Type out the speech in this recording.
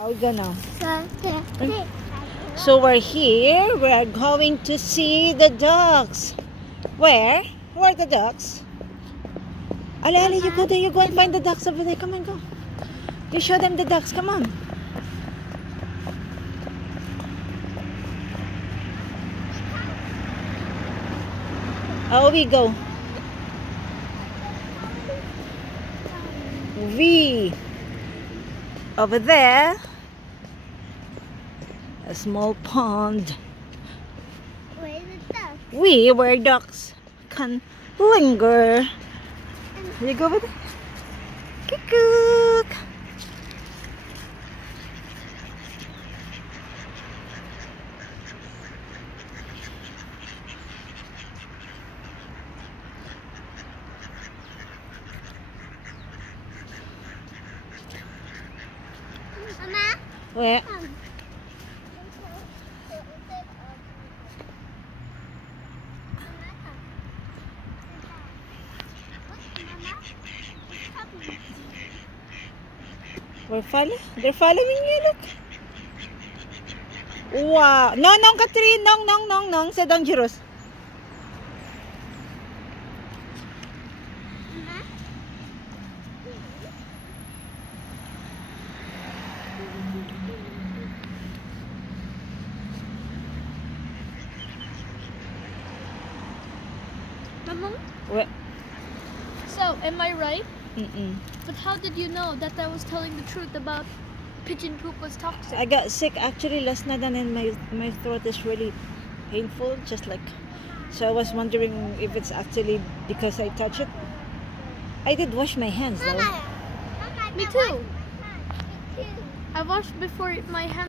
Are we gonna? So we're here. We're going to see the ducks. Where? Where are the ducks? Ali, you go there. You go and find the ducks over there. Come on, go. You show them the ducks. Come on. Oh, we go. V. Over there, a small pond. Where ducks can linger. You go over there. Kikook. Mama? Where? They're following you, look. Wow. No, Catherine. No. C'est dangerous. Mama? What? So, am I right? But how did you know that I was telling the truth about pigeon poop was toxic? I got sick actually last night, and my throat is really painful, just like. So I was wondering if it's actually because I touched it. I did wash my hands though. Me too. I washed before my hands.